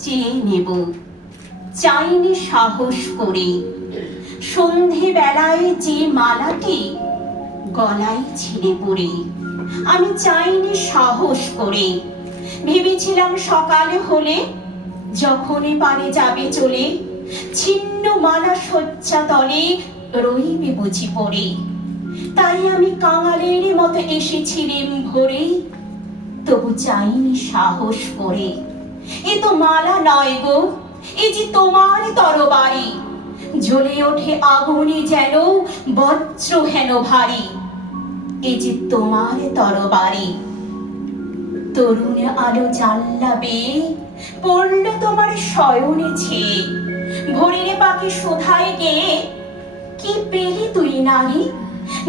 চেয়ে নেব, চাইনি সাহস করে। সন্ধে বেলায় যে মালাটি গলায় ছিঁড়ে পড়ে, আমি চাইনি সাহস করে। ভেবেছিলাম সকালে হলে যখনই পারে যাবে চলে, ছিন্ন মালা শয্যা তলে রইবে বুঝি পড়ে। তাই আমি কাঙালের মতো এসেছিলাম ভোরে, তবু চাইনি সাহস করে। এ তো মালা নয় গো, এ যে তোমার তরবারি, জ্বলে ওঠে আগুনে যেন বজ্র হেন ভারী। এ যে তোমার তরবারি। তরুণ আলো জানলা বেয়ে পড়ল তোমার শয়নে ছেয়ে, ভোরের পাখি শোধায় গেয়ে, কি পেলি তুই নারী?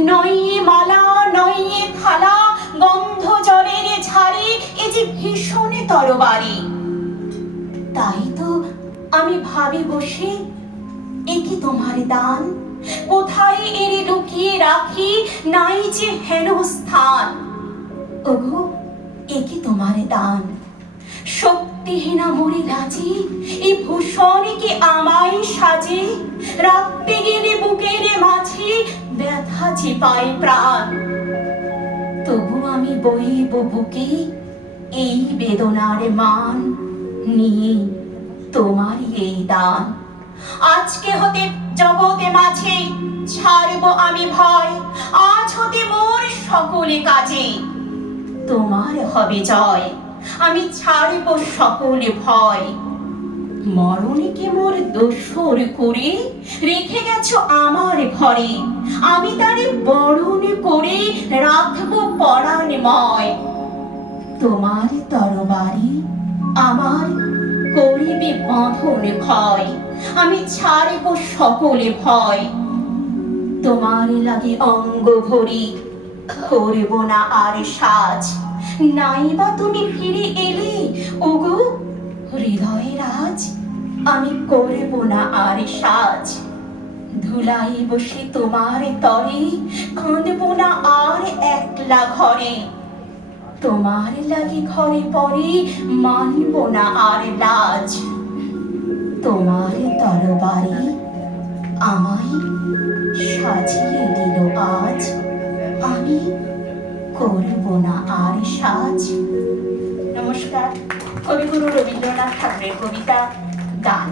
নয়ে মালা নয়ে থালা, গন্ধ জলের ঝাড়ি, এ যে ভীষণ তরবারি। তাই তো আমি ভাবি বসে, এ কি তোমার দান? কোথায় এর লুকিয়ে রাখি, নাই যে হেন স্থান। ওগো, এ কি তোমার দান? শক্তিহীনা মরি লাজে, এই ভূষণ কি আমায় সাজে? রাখতে গেলে বুকের মাঝে ব্যথা যে পায় প্রাণ। তবু আমি বইব বুকে এই বেদনার মান, নিয়ে তোমারই এই দান। আজকে হতে জগতে মাঝে ছাড়ব আমি ভয়, আজ হতে মোর সকলে কাজে তোমার হবে জয়। আমি ছাড়ব সকলে ভয়। মরণকে মোর দোসর করে রেখে গেছো আমার ঘরে, আমি তারে বরণ করে রাখবো পরাণময়। তোমার তরবারি আমার করিবে বাঁধন ক্ষয়, আমি ছাড়ব সকলে ভয়। তোমার লাগে অঙ্গ ভরি করব না আর সাজ, নাইবা তুমি ফিরে এলে ওগো হৃদয়ের আজ। আমি করব না আর সাজ, ধুলাই বসে তোমার তরে কাঁদব না আর একলা ঘরে। তোমার লাগি ঘরে পরে মানব না আর লাজ। তোমার তরবারি আমায় সাজিয়ে দিল আজ, আমি করব না আর সাজ। নমস্কার। কবিগুরু রবীন্দ্রনাথ ঠাকুরের কবিতা গান।